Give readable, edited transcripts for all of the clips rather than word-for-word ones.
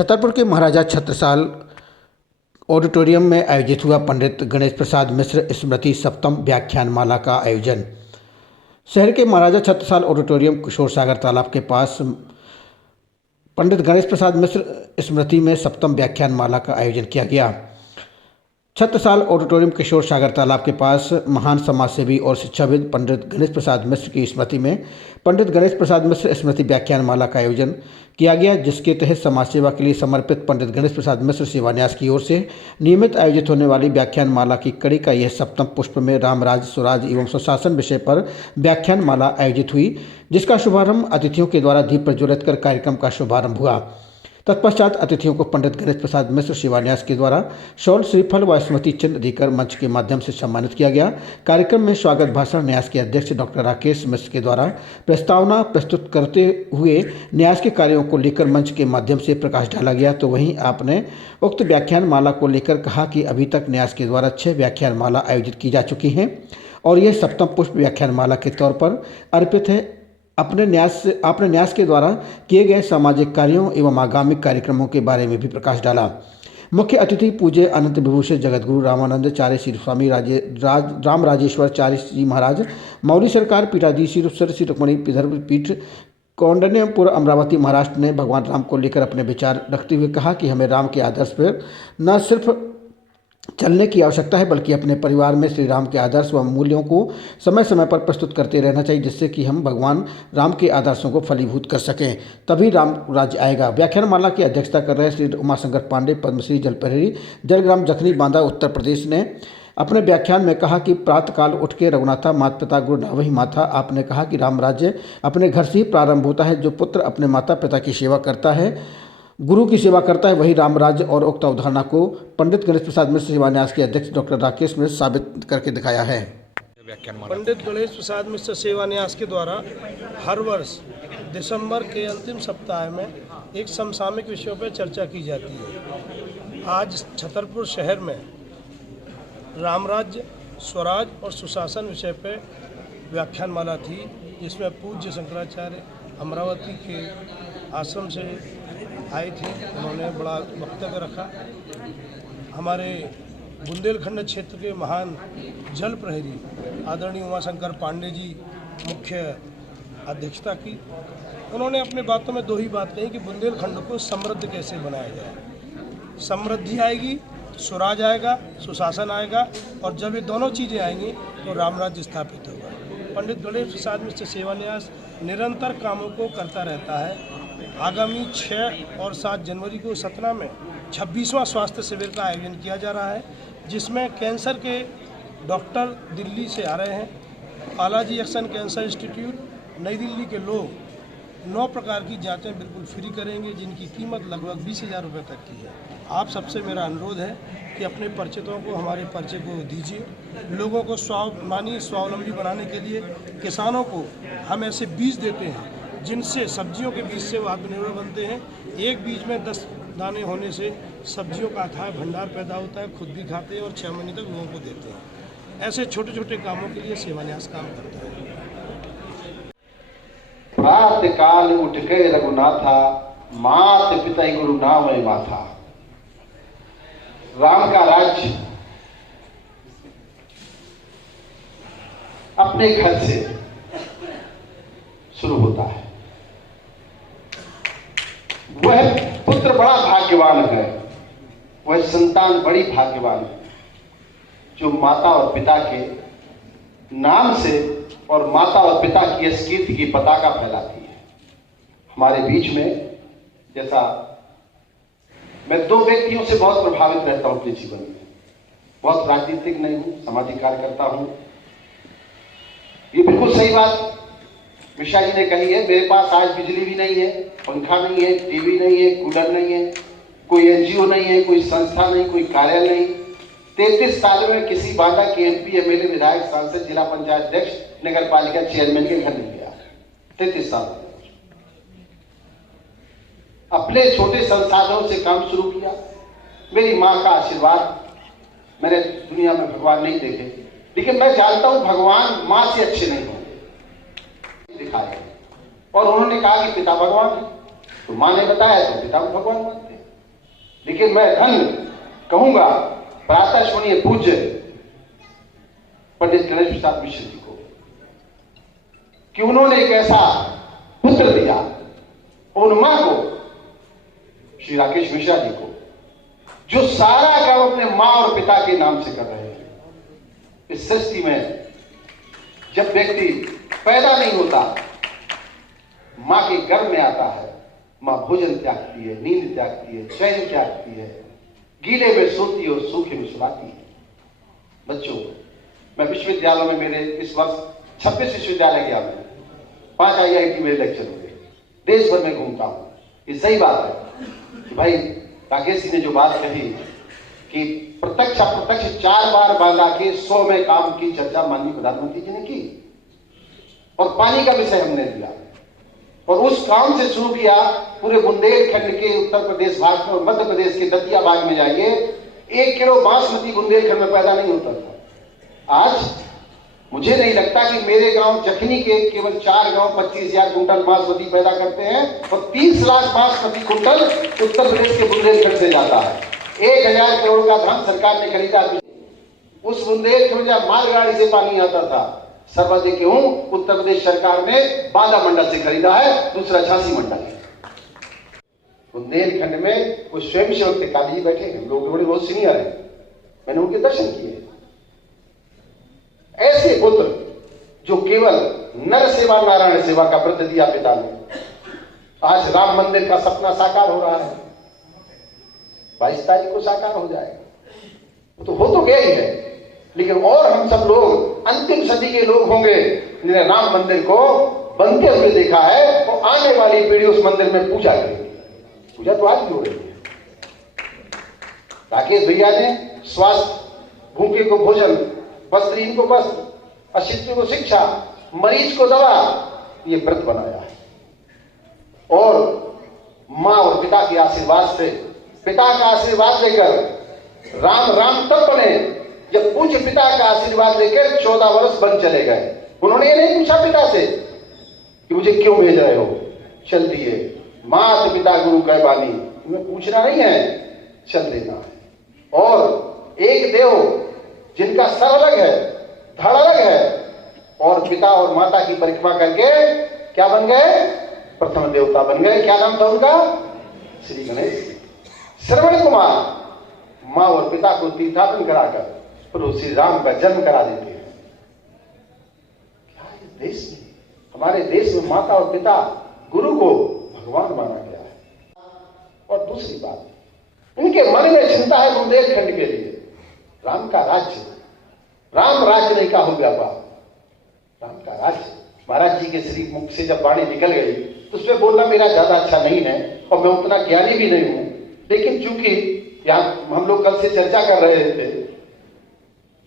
छतरपुर के महाराजा छत्रसाल ऑडिटोरियम में आयोजित हुआ पंडित गणेश प्रसाद मिश्र स्मृति सप्तम व्याख्यानमाला का आयोजन। शहर के महाराजा छत्रसाल ऑडिटोरियम किशोर सागर तालाब के पास पंडित गणेश प्रसाद मिश्र स्मृति में सप्तम व्याख्यानमाला का आयोजन किया गया। छत्रसाल ऑडिटोरियम किशोर सागर तालाब के पास महान समाजसेवी और शिक्षाविद पंडित गणेश प्रसाद मिश्र की स्मृति में पंडित गणेश प्रसाद मिश्र स्मृति व्याख्यानमाला का आयोजन किया गया, जिसके तहत समाज सेवा के लिए समर्पित पंडित गणेश प्रसाद मिश्र सेवा न्यास की ओर से नियमित आयोजित होने वाली व्याख्यानमाला की कड़ी का यह सप्तम पुष्प में रामराज, स्वराज एवं सुशासन विषय पर व्याख्यानमाला आयोजित हुई, जिसका शुभारंभ अतिथियों के द्वारा दीप प्रज्वलित कर कार्यक्रम का शुभारंभ हुआ। तत्पश्चात अतिथियों को पंडित गणेश प्रसाद मिश्र शिवान्यास के द्वारा शॉल, श्रीफल व स्मृति चिन्ह देकर मंच के माध्यम से सम्मानित किया गया। कार्यक्रम में स्वागत भाषण न्यास के अध्यक्ष डॉक्टर राकेश मिश्र के द्वारा प्रस्तावना प्रस्तुत करते हुए न्यास के कार्यों को लेकर मंच के माध्यम से प्रकाश डाला गया। तो वहीं आपने उक्त व्याख्यानमाला को लेकर कहा कि अभी तक न्यास के द्वारा 6 व्याख्यानमाला आयोजित की जा चुकी हैं और यह सप्तम पुष्प व्याख्यानमाला के तौर पर अर्पित है। आपने न्यास के द्वारा किए गए सामाजिक कार्यों एवं आगामी कार्यक्रमों के बारे में भी प्रकाश डाला। मुख्य अतिथि पूज्य अनंत विभूषण जगतगुरु रामानंदाचार्य श्री स्वामी राम राजेश्वर चार्य जी महाराज, मौर्य सरकार पीठाधीश श्री रुक्मणी विदर्भ पीठ कौंडन्यपुर अमरावती महाराष्ट्र ने भगवान राम को लेकर अपने विचार रखते हुए कहा कि हमें राम के आदर्श पर न सिर्फ चलने की आवश्यकता है बल्कि अपने परिवार में श्री राम के आदर्श व मूल्यों को समय समय पर प्रस्तुत करते रहना चाहिए, जिससे कि हम भगवान राम के आदर्शों को फलीभूत कर सकें, तभी राम राज्य आएगा। व्याख्यानमाला की अध्यक्षता कर रहे श्री उमाशंकर पांडे, पद्मश्री जलपहरी, जलग्राम जखनी बांदा उत्तर प्रदेश ने अपने व्याख्यान में कहा कि प्रातःकाल उठ के रघुनाथा माता पिता गुरु वही माथा। आपने कहा कि राम राज्य अपने घर से ही प्रारंभ होता है। जो पुत्र अपने माता पिता की सेवा करता है, गुरु की सेवा करता है, वही राम राज्य और उक्त अवधारणा को पंडित गणेश प्रसाद मिश्र सेवान्यास के अध्यक्ष डॉक्टर राकेश मिश्र साबित करके दिखाया है। पंडित गणेश प्रसाद मिश्र सेवान्यास के द्वारा हर वर्ष दिसंबर के अंतिम सप्ताह में एक समसामयिक विषयों पर चर्चा की जाती है। आज छतरपुर शहर में रामराज्य, स्वराज और सुशासन विषय पर व्याख्यानमाला थी, जिसमें पूज्य शंकराचार्य अमरावती के आश्रम से आए थे। उन्होंने बड़ा वक्तव्य रखा। हमारे बुंदेलखंड क्षेत्र के महान जल प्रहरी आदरणीय उमाशंकर पांडे जी मुख्य अध्यक्षता की। उन्होंने अपने बातों में 2 ही बात कही कि बुंदेलखंड को समृद्ध कैसे बनाया जाए। समृद्धि आएगी, स्वराज आएगा, सुशासन आएगा, और जब ये दोनों चीज़ें आएंगी तो रामराज्य स्थापित होगा। पंडित गणेश प्रसाद मिश्र सेवान्यास निरंतर कामों को करता रहता है। आगामी 6 और 7 जनवरी को सतना में 26वां स्वास्थ्य शिविर का आयोजन किया जा रहा है, जिसमें कैंसर के डॉक्टर दिल्ली से आ रहे हैं। बालाजी एक्शन कैंसर इंस्टीट्यूट नई दिल्ली के लोग 9 प्रकार की जांचें बिल्कुल फ्री करेंगे, जिनकी कीमत लगभग 20,000 रुपये तक की है। आप सबसे मेरा अनुरोध है कि अपने परिचितों को हमारे परिचय को दीजिए। लोगों को स्वावलंबी बनाने के लिए किसानों को हम ऐसे बीज देते हैं जिनसे सब्जियों के बीज से वो आत्मनिर्भर बनते हैं। एक बीज में 10 दाने होने से सब्जियों का अथाह भंडार पैदा होता है, खुद भी खाते हैं और 6 महीने तक लोगों को देते हैं। ऐसे छोटे छोटे कामों के लिए सेवान्यास काम करता है। प्रातःकाल उठ के रघुनाथा मात पिता गुरु नाम माथा। राम का राज्य अपने घर से शुरू होता है। वह पुत्र बड़ा भाग्यवान है, वह संतान बड़ी भाग्यवान है जो माता और पिता के नाम से और माता और पिता की इस कीर्ति की पताका फैलाती है। हमारे बीच में जैसा मैं 2 व्यक्तियों से बहुत प्रभावित रहता हूं अपने जीवन में। बहुत राजनीतिक नहीं हूं, सामाजिक कार्यकर्ता हूं। ये बिल्कुल सही बात मिश्रा जी ने कही है। मेरे पास आज बिजली भी नहीं है, पंखा नहीं है, टीवी नहीं है, कूलर नहीं है, कोई एनजीओ नहीं है, कोई संस्था नहीं, कोई कार्यालय नहीं। 33 साल में किसी बांदा के एमपी, एमएलए, विधायक, सांसद, जिला पंचायत अध्यक्ष, नगर पालिका चेयरमैन के घर नहीं गया। 33 साल अपने छोटे संसाधनों से काम शुरू किया। मेरी माँ का आशीर्वाद, मैंने दुनिया में भगवान नहीं देखे, लेकिन मैं जानता हूं भगवान माँ से अच्छे नहीं होंगे दिखाए। और उन्होंने कहा कि पिता भगवान है, तो माँ ने बताया तो पिता को भगवान मानते हैं। लेकिन मैं धन्य कहूंगा प्रातः स्मरणीय पूज्य पंडित गणेश प्रसाद मिश्र जी को कि उन्होंने एक ऐसा पुत्र दिया, उन मां को, श्री राकेश मिश्रा जी को, जो सारा काम अपने मां और पिता के नाम से कर रहे हैं। इस सृष्टि में जब व्यक्ति पैदा नहीं होता, मां के गर्भ में आता है, मां भोजन त्यागती है, नींद त्यागती है, चैन त्यागती है, गीले में सोती है और सूखे में सुलाती है। बच्चों, मैं विश्वविद्यालय में मेरे इस वर्ष 26 विश्वविद्यालय गया, मैं 5 IIT में लेक्चर हुए, देश भर में घूमता हूं। ये सही बात है कि भाई राकेश जी ने जो बात कही कि प्रत्यक्ष अप्रत्यक्ष 4 बार बांधा के 100 में काम की चर्चा माननीय प्रधानमंत्री जी ने की, और पानी का विषय हमने दिया, और उस काम से शुरू किया। पूरे बुंदेलखंड के उत्तर प्रदेश भाग में और मध्य प्रदेश के दतिया भाग में जाइए, 1 किलो बासमती बुंदेलखंड में पैदा नहीं होता था। आज मुझे नहीं लगता कि मेरे गांव जखनी के केवल 4 गांव 25,000 कुंटल बासमती पैदा करते हैं, और 30 लाख बासमती कुंटल उत्तर प्रदेश के बुंदेलखंड से जाता है। 1,000 करोड़ का धन सरकार ने खरीदा। उस बुंदेलखंड में मालगाड़ी से पानी आता था, सर्वाधिक गेहूं उत्तर प्रदेश सरकार ने बांदा मंडल से खरीदा है, दूसरा झांसी मंडल है। बुंदेलखंड में वो स्वयं सेवक काली जी बैठे हैं, लोग बड़े बहुत सीनियर हैं, मैंने उनके दर्शन किए। ऐसे पुत्र जो केवल नर सेवा नारायण सेवा का व्रत दिया पिता ने, आज राम मंदिर का सपना साकार हो रहा है, 22 तारीख को साकार हो जाएगा। तो हो तो गया ही है, लेकिन और हम सब लोग अंतिम सदी के लोग होंगे जिन्हें राम मंदिर को बनते हुए देखा है, और आने वाली पीढ़ी उस मंदिर में पूजा करेगी। पूजा तो आज भी हो रही है। राकेश भैया ने स्वास्थ्य, भूखे को भोजन, वस्त्रहीन को वस्त्र, अशिक्षित को शिक्षा, मरीज को दवा, ये व्रत बनाया है। और मां और पिता के आशीर्वाद से, पिता का आशीर्वाद लेकर राम राम तब बने जब पूज्य पिता का आशीर्वाद लेकर 14 वर्ष बन चले गए। उन्होंने ये नहीं पूछा पिता से कि मुझे क्यों भेज रहे हो, चल दिए। मात पिता गुरु कह बानी, तुम्हें पूछना नहीं है, चल देना है। और एक देव जिनका सर अलग है, धड़ अलग है, और पिता और माता की परिक्रमा करके क्या बन गए? प्रथम देवता बन गए। क्या नाम था उनका? श्री गणेश। श्रवण कुमार मां और पिता को तीर्थाटन कराकर प्रभु श्री राम का जन्म करा देते हैं। क्या इस देश में, हमारे देश में माता और पिता गुरु को भगवान माना गया है। और दूसरी बात, इनके मन में चिंता है बुंदेलखंड के लिए राम का राज्य। राम राज्य नहीं का हो व्यापार, राम का राज्य। महाराज जी के श्री मुख से जब वाणी निकल गई तो उसमें बोलना मेरा ज्यादा अच्छा नहीं है, और मैं उतना ज्ञानी भी नहीं हूं। लेकिन चूंकि यहां हम लोग कल से चर्चा कर रहे थे,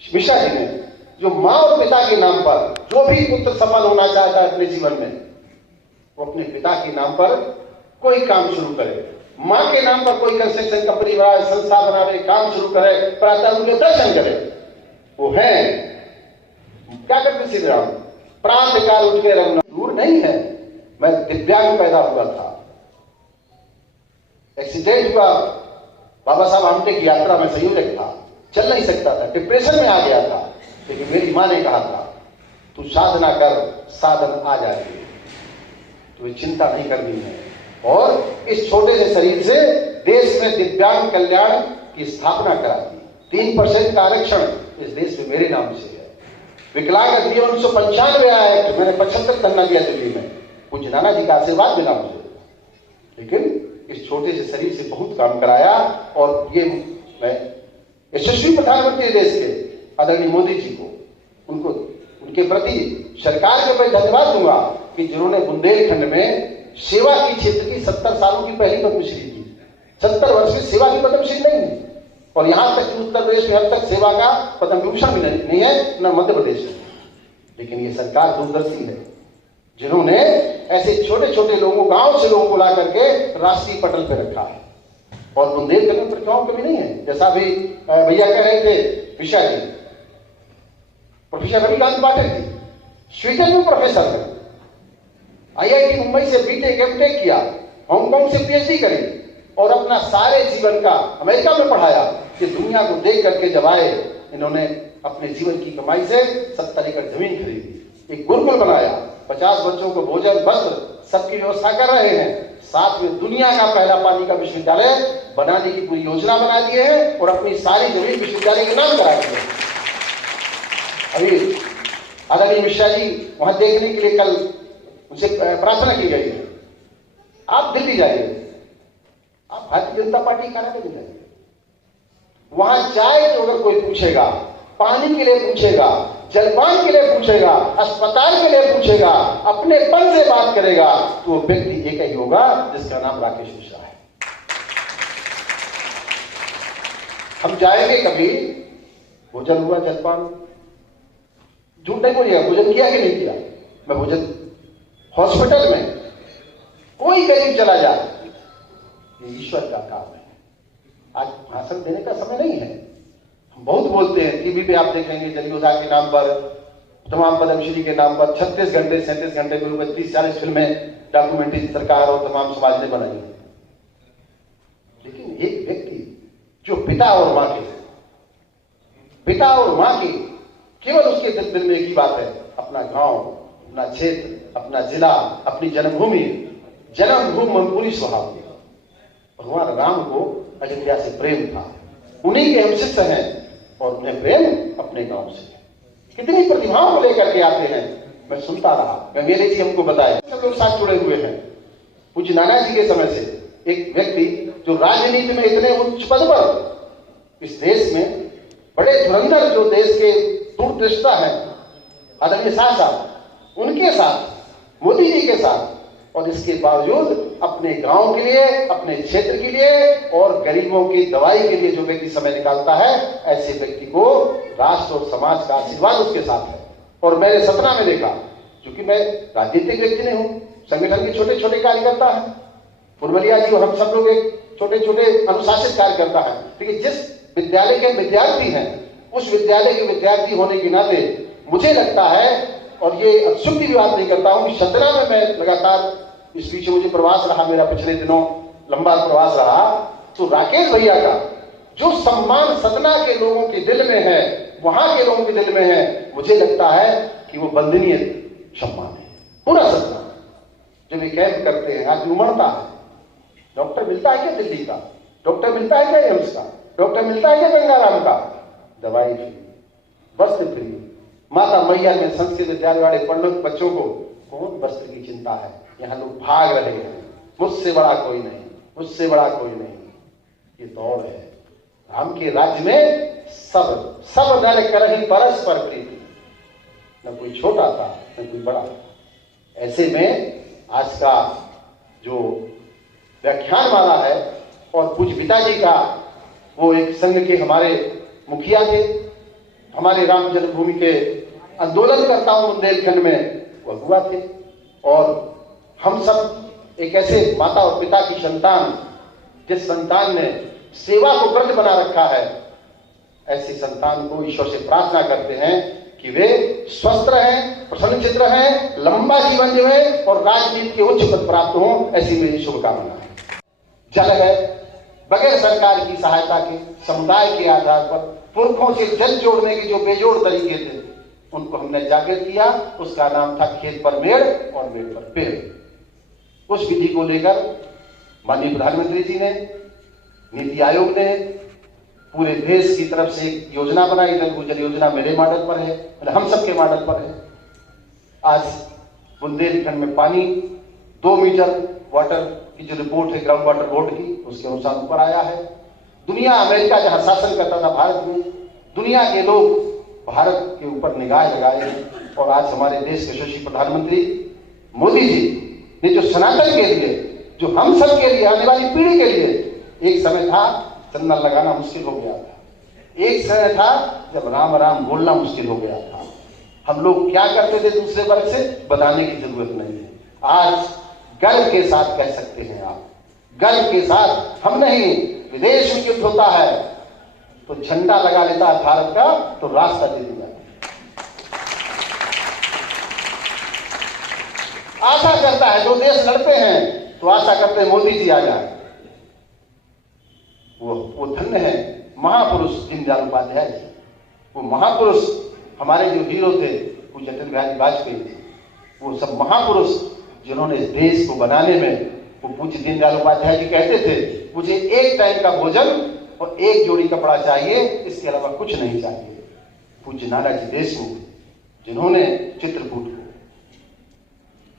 मिश्रा जी ने जो मां और पिता के नाम पर जो भी पुत्र सफल होना चाहता है अपने जीवन में, वो अपने पिता के नाम पर कोई काम शुरू करे। मां के नाम पर कोई कंस्ट्रक्शन कंपनी बनाए, संस्था बनावे, काम शुरू करे, प्रातः उनके दर्शन करे। वो है क्या करते श्री राम? प्रातः काल उठ के रंगना दूर नहीं है। मैं दिव्यांग पैदा हुआ था, एक्सीडेंट हुआ, बाबा साहब आमटे की यात्रा में संयोजक था, चल नहीं सकता था, डिप्रेशन में आ गया था। लेकिन मेरी मां ने कहा था तू साधना कर, साधन आ जाएगी, तुम्हें चिंता नहीं करनी है। और इस छोटे से शरीर से देश में दिव्यांग कल्याण की स्थापना करा दी। 3% का आरक्षण इस देश में मेरे नाम से है। विकलांग अधिनियम 1995 आया है, मैंने 75 करना दिया दिल्ली में, पूज्य नाना जी का आशीर्वाद मिला मुझे। लेकिन इस छोटे से शरीर से बहुत काम कराया। और ये मैं यशस्वी प्रधानमंत्री देश के आदरणीय मोदी जी को, उनको, उनके प्रति सरकार के मैं धन्यवाद दूंगा कि जिन्होंने बुंदेलखंड में सेवा की क्षेत्र की 70 सालों की पहली पद्मश्री दी। 70 वर्ष की सेवा की पद्मश्री नहीं है। और यहां तक कि उत्तर प्रदेश में अब तक सेवा का पद्म विभूषण भी नहीं है, न मध्य प्रदेश में। लेकिन ये सरकार दूरदर्शी है, जिन्होंने ऐसे छोटे छोटे लोगों, गांव से लोगों को ला करके राष्ट्रीय पटल पर रखा है। और बुंदेलखंड में प्रतिभाओं कभी नहीं है। जैसा भी भैया कह रहे थे विशा जी, प्रोफेसर रविकांत पाठक जी स्वीडन में प्रोफेसर है, IIT मुंबई से बीटेक एमटेक किया, हांगकांग से पीएचडी करी और अपना सारे जीवन का अमेरिका में पढ़ाया कि दुनिया को देख करके जब आए, इन्होंने अपने जीवन की कमाई से 70 एकड़ जमीन खरीदी, एक गुरुकुल बनाया, 50 बच्चों को भोजन वस्त्र सबकी व्यवस्था कर रहे हैं, साथ में दुनिया का पहला पानी का विश्वविद्यालय बनाने की पूरी योजना बना दिए हैं और अपनी सारी जमीन विश्वविद्यालय के नाम करा दिए। अभी आदरणीय मिश्रा जी वहां देखने के लिए कल उनसे प्रार्थना की गई है। आप दिल्ली जाइए, आप भारतीय जनता पार्टी कार्यालय में जाइए, वहां चाय तो अगर कोई पूछेगा, पानी के लिए पूछेगा, जलपान के लिए पूछेगा, अस्पताल के लिए पूछेगा, अपने पन से बात करेगा, तो वो व्यक्ति एक ही होगा जिसका नाम राकेश मिश्रा है। हम जाएंगे कभी, भोजन हुआ, जलपान, झूठ नहीं बोलिएगा, भोजन किया कि नहीं किया, मैं भोजन हॉस्पिटल में कोई गरीब चला जाए, ये ईश्वर का काम है। आज भाषण देने का समय नहीं है, हम बहुत बोलते हैं, टीवी पे आप देखेंगे जलियोदा के नाम पर, तमाम पद्मश्री के नाम पर 36 घंटे 37 घंटे में 30-40 फिल्में डॉक्यूमेंट्री सरकार और तमाम समाज ने बनाई है। लेकिन एक व्यक्ति जो पिता और मां के केवल उसके दिल में एक ही बात है, अपना गांव, अपना क्षेत्र, अपना जिला, अपनी जन्मभूमि मनपुरी स्वभाव। भगवान राम को अयोध्या से प्रेम था, उन्हीं के हम शिष्य हैं और उन्हें प्रेम अपने गांव से। कितनी प्रतिभाओं को लेकर के आते हैं, मैं सुनता रहा, मैं मेरे जी हमको बताया, सब लोग साथ जुड़े हुए हैं। पूज्य नाना जी के समय से एक व्यक्ति जो राजनीति में इतने उच्च पद पर, इस देश में बड़े धुरंधर जो देश के दूरदृष्टा है आदरणीय शाह साहब, उनके साथ, मोदी जी के साथ, और इसके बावजूद अपने गांव के लिए, अपने क्षेत्र के लिए और गरीबों की दवाई के लिए जो व्यक्ति समय निकालता है, ऐसे व्यक्ति को राष्ट्र और समाज का आशीर्वाद उसके साथ है। और मैंने सतना में देखा, क्योंकि मैं राजनीतिक व्यक्ति नहीं हूं, संगठन के छोटे छोटे कार्यकर्ता है, पुरमलिया जी और हम सब लोग एक छोटे छोटे अनुशासित कार्यकर्ता है, लेकिन जिस विद्यालय के विद्यार्थी हैं, उस विद्यालय के विद्यार्थी होने के नाते मुझे लगता है, और ये अत्युक्ति की बात नहीं करता हूं, कि सतना में मैं लगातार, इस पीछे मुझे प्रवास रहा, मेरा पिछले दिनों लंबा प्रवास रहा, तो राकेश भैया का जो सम्मान सतना के लोगों के दिल में है, वहां के लोगों के दिल में है, मुझे लगता है कि वो वंदनीय सम्मान है। पूरा सतना जब ये कैंप करते हैं, आदमी उमड़ता है, डॉक्टर मिलता है क्या दिल्ली का, डॉक्टर मिलता है क्या एम्स का, डॉक्टर मिलता है क्या गंगाराम का, दवाई फ्री, वस्त्र फ्री, माता मैया में संस्कृत विद्यालय वाले पढ़ने बच्चों को कौन वस्त्र की चिंता है, यहाँ लोग भाग रहे हैं, मुझसे बड़ा कोई नहीं, मुझसे बड़ा कोई नहीं, ये दौड़ है। राम के राज्य में सब नर करहि परस्पर प्रीति, न कोई छोटा था न कोई बड़ा था। ऐसे में आज का जो व्याख्यान माला है, और पूज्य पिताजी का वो एक संघ के हमारे मुखिया थे, हमारे राम जन्मभूमि के आंदोलनकर्ताओं बुंदेलखंड में वो अगुआ थे, और हम सब एक ऐसे माता और पिता की संतान, जिस संतान ने सेवा को व्रत बना रखा है, ऐसी संतान को ईश्वर से प्रार्थना करते हैं कि वे स्वस्थ रहें, प्रसन्नचित्त रहें, लंबा जीवन जिएं और राजनीति के उच्च पद प्राप्त हों, ऐसी मेरी शुभकामना है। जल है, बगैर सरकार की सहायता के, समुदाय के आधार पर पुरखों से जल जोड़ने के जो बेजोड़ तरीके थे, उनको हमने जागृत किया। उसका नाम था खेत पर मेड़ और मेड़ पर पेड़। उस विधि को लेकर माननीय प्रधानमंत्री जी ने, नीति आयोग ने पूरे देश की तरफ से एक योजना बनाई। जल भूजल योजना मेरे मॉडल पर है, हम सबके मॉडल पर है। आज बुंदेलखंड में पानी 2 मीटर वाटर की जो रिपोर्ट है ग्राउंड वाटर बोर्ड की, उसके अनुसार ऊपर आया है। दुनिया, अमेरिका जहां शासन करता था भारत में, दुनिया के लोग भारत के ऊपर निगाह लगाए हैं। और आज हमारे देश के यशस्वी प्रधानमंत्री मोदी जी ने जो सनातन के लिए, जो हम सब के लिए, आने वाली पीढ़ी के लिए, एक समय था चंदन लगाना मुश्किल हो गया था, एक समय था जब राम राम बोलना मुश्किल हो गया था। हम लोग क्या करते थे दूसरे वर्ग से, बताने की जरूरत नहीं है। आज गर्व के साथ कह सकते हैं, आप गर्व के साथ, हम नहीं, विदेश में युद्ध होता है तो झंडा लगा लेता है भारत का, तो रास्ता दे दिया। आशा करता है, जो देश लड़ते हैं तो आशा करते हैं मोदी जी आ जाए। वो धन्य है महापुरुष दीनदयाल उपाध्याय जी। वो महापुरुष हमारे जो हीरो थे वो अटल बिहारी वाजपेयी थे। वो सब महापुरुष जिन्होंने इस देश को बनाने में, वो पूज्य दीनदयाल उपाध्याय जी कहते थे, मुझे एक टाइम का भोजन और एक जोड़ी कपड़ा चाहिए, इसके अलावा कुछ नहीं चाहिए। पूज्य नानाजी देशमुख जिन्होंने चित्रकूट को,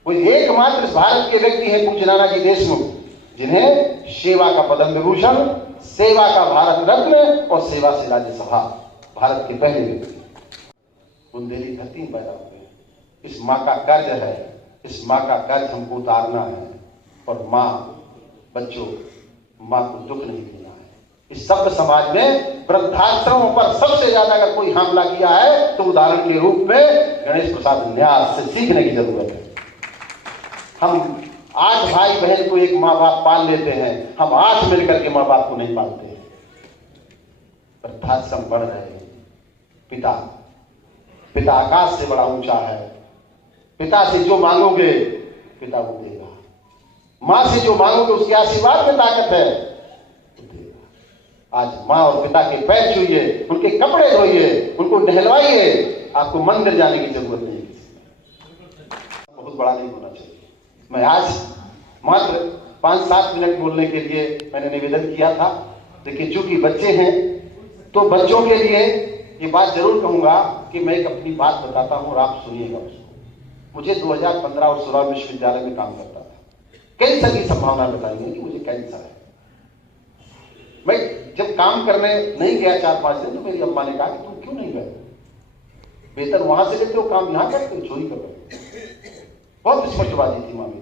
वो एकमात्र भारत के व्यक्ति हैं पूज्य नानाजी देशमुख जिन्हें सेवा का पद्म विभूषण, सेवा का भारत रत्न और सेवा से राज्यसभा, भारत के पहले व्यक्ति बुंदेली धरती में पैदा हुए। इस माँ का कर्ज है, इस माँ का कर्ज हमको उतारना है। और माँ बच्चों, माँ को दुख नहीं देना है। इस सभ्य समाज में वृद्धाश्रमों पर सबसे ज्यादा अगर कोई हमला किया है तो उदाहरण के रूप में गणेश प्रसाद न्यास से सीखने की जरूरत है। हम 8 भाई बहन को एक माँ बाप पाल लेते हैं, हम 8 मिलकर के माँ बाप को नहीं पालते हैं। वृद्धाश्रम बढ़ रहे हैं। पिता आकाश से बड़ा ऊंचा है। पिता से जो मांगोगे पिता वो देगा। मां से जो मांगोगे उसके आशीर्वाद में ताकत है, वो देगा। आज मां और पिता के पैर छूइए, उनके कपड़े धोइए, उनको नहलवाइए। आपको मंदिर जाने की जरूरत नहीं है। बहुत बड़ा नहीं होना चाहिए। मैं आज मात्र 5-7 मिनट बोलने के लिए मैंने निवेदन किया था। देखिए चूंकि बच्चे हैं तो बच्चों के लिए ये बात जरूर कहूंगा कि मैं एक अपनी बात बताता हूं और आप सुनिएगा उसको। मुझे 2015 और 16 विश्वविद्यालय में काम करता था। कैंसर की संभावना बताएंगे कि मुझे कैंसर है। मैं जब काम करने नहीं गया 4-5 दिन तो मेरी अम्मा ने कहा कि तुम क्यों नहीं गए? बेहतर वहां से लेते हो, काम यहां करते हो, चोरी कर रहे हो। बहुत स्पष्टवादी थी माँ मेरी।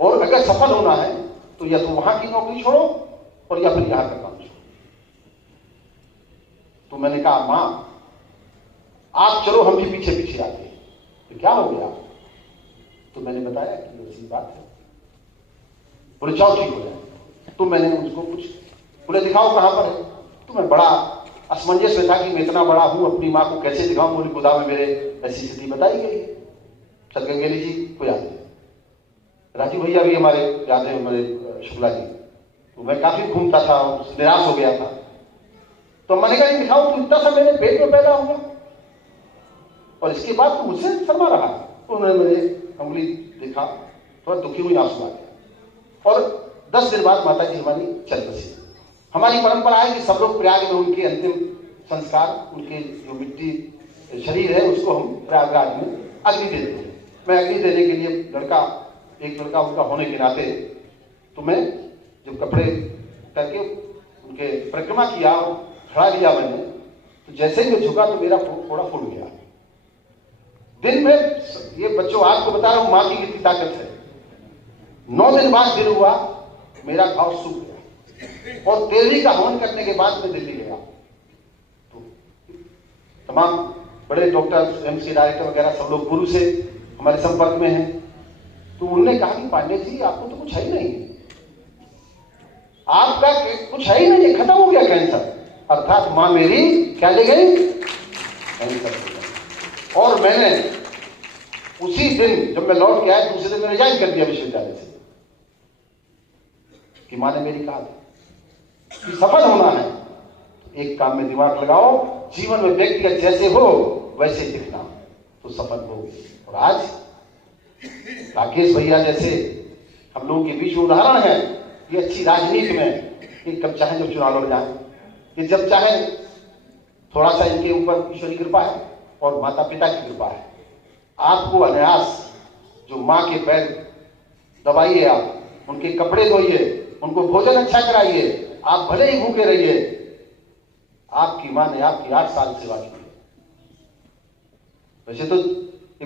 और अगर सफल होना है तो या तो वहां की नौकरी छोड़ो और या फिर यहां का काम छोड़ो। तो मैंने कहा मां आप चलो, हम भी पीछे पीछे आते हैं। तो क्या हो गया? तो मैंने बताया कि ऐसी बात है। बोले जाओ ठीक हो जाए। तो मैंने उसको कुछ बोले दिखाओ कहां पर है। तो मैं बड़ा असमंजस में था कि मैं इतना बड़ा हूं, अपनी मां को कैसे दिखाऊं। बोले गोदाम में मेरे ऐसी स्थिति बताई गई। सतगंगेली जी को याद है, राजू भैया भी हमारे याद है, हमारे शुक्ला जी। तो मैं काफी घूमता था, निराश हो गया था। तो मैंने कहा दिखाओ तो इतना सा मेरे पेट में पैदा हुआ और इसके बाद तो मुझसे शर्मा रहा। तो उन्होंने मेरे अंगुली देखा, थोड़ा दुखी हुई, आंसू आ गया। और 10 दिन बाद माता जी हमारी चल बसी। हमारी परंपरा है कि सब लोग प्रयाग में उनके अंतिम संस्कार, उनके जो मिट्टी शरीर है उसको हम प्रयागराज में अग्नि देते हैं। मैं अग्नि देने के लिए एक लड़का उनका होने के नाते तो मैं जब कपड़े करके उनके परिक्रमा किया, खड़ा लिया मैंने, तो जैसे ही मैं झुका तो मेरा फोड़ा फूट गया। दिन में ये बच्चों आपको बता रहा हूं मां की कितनी ताकत है। 9 दिन बाद दिन हुआ, मेरा घाव सूख गया और 13वीं का हवन करने के बाद मैं दिल्ली गया। तो तमाम बड़े डॉक्टर, एमसी डायरेक्टर वगैरह सब लोग गुरु से हमारे संपर्क में हैं। तो उन्होंने कहा कि पांडे जी आपको तो कुछ है ही नहीं, आपका कुछ है ही नहीं, खत्म हो गया कैंसर। अर्थात मां मेरी क्या ले गई? कैंसर। और मैंने उसी दिन जब मैं लौट के आया, दूसरे दिन मैंने रिजाइन कर दिया विश्वविद्यालय से कि मां ने मेरी कहा कि सफल होना है एक काम में दिमाग लगाओ, जीवन में व्यक्तिगत जैसे हो वैसे दिखना, तो सफल होगे। और आज राकेश भैया जैसे हम लोगों के बीच उदाहरण है। ये अच्छी राजनीति में ये कब चाहे जब चुनाव लड़ जाए, ये जब चाहे थोड़ा सा इनके ऊपर ईश्वरी कृपा है और माता पिता की कृपा है। आपको अनायास जो माँ के पैर दबाइए, आप उनके कपड़े धोइए, उनको भोजन अच्छा कराइए, आप भले ही भूखे रहिए। आपकी माँ ने आपकी 8 साल सेवा की। वैसे तो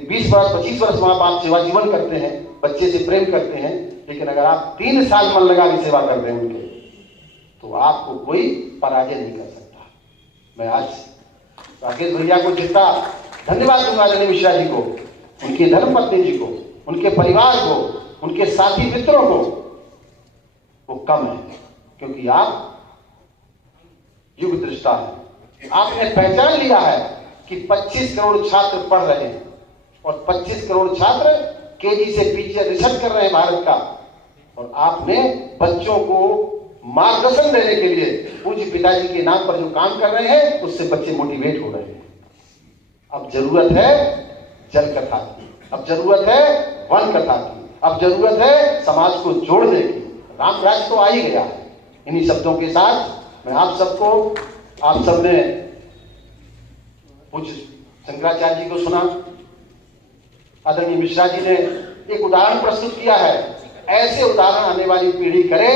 20 वर्ष 25 वर्ष माँ बाप सेवा जीवन करते हैं, बच्चे से प्रेम करते हैं, लेकिन अगर आप 3 साल मन लगा के सेवा कर रहे हैं उनके, तो आपको कोई पराजय नहीं कर सकता। मैं आज राकेश भैया को जितना धन्यवाद दूंगा, रजनी मिश्रा जी को, उनकी धर्मपत्नी जी को, उनके परिवार को, उनके साथी मित्रों को, वो कम है। क्योंकि आप युग दृष्टा है। आपने पहचान लिया है कि 25 करोड़ छात्र पढ़ रहे हैं और 25 करोड़ छात्र केजी से पीजी रिसर्च कर रहे हैं भारत का, और आपने बच्चों को मार्गदर्शन देने के लिए पूज्य पिताजी के नाम पर जो काम कर रहे हैं उससे बच्चे मोटिवेट हो रहे हैं। अब जरूरत है जल कथा की, अब जरूरत है वन कथा की, अब जरूरत है समाज को जोड़ने की। राम राज्य तो आ ही गया है। इन्हीं शब्दों के साथ मैं आप सबको, आप सबने पूज्य शंकराचार्य जी को सुना, आदरणीय मिश्रा जी ने एक उदाहरण प्रस्तुत किया है। ऐसे उदाहरण आने वाली पीढ़ी करे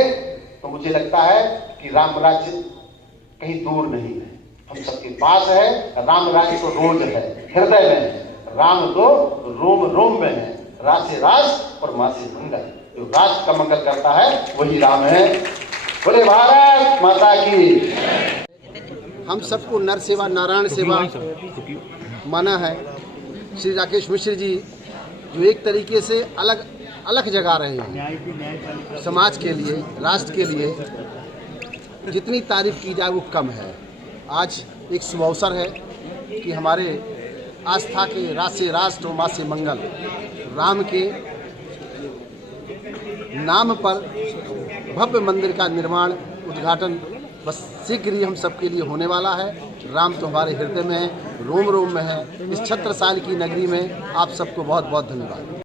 तो मुझे लगता है कि राम राज्य कहीं दूर नहीं है, हम सबके पास है। राम राज्य तो रोज है, हृदय में है। राम तो रोम रोम में है। राज से राज और माँ से मंगल। जो राष्ट्र का मंगल करता है वही राम है। बोले भारत माता की। हम सबको नर सेवा नारायण सेवा माना है। श्री राकेश मिश्र जी जो एक तरीके से अलग अलग जगा रहे हैं समाज के लिए, राष्ट्र के लिए, जितनी तारीफ की जाए वो कम है। आज एक शुभ अवसर है कि हमारे आस्था के राज से राष्ट्र और माँ से मंगल राम के नाम पर भव्य मंदिर का निर्माण, उद्घाटन बस शीघ्र ही हम सबके लिए होने वाला है। राम तो हमारे हृदय में है, रोम रोम में है। इस छत्रसाल की नगरी में आप सबको बहुत बहुत धन्यवाद।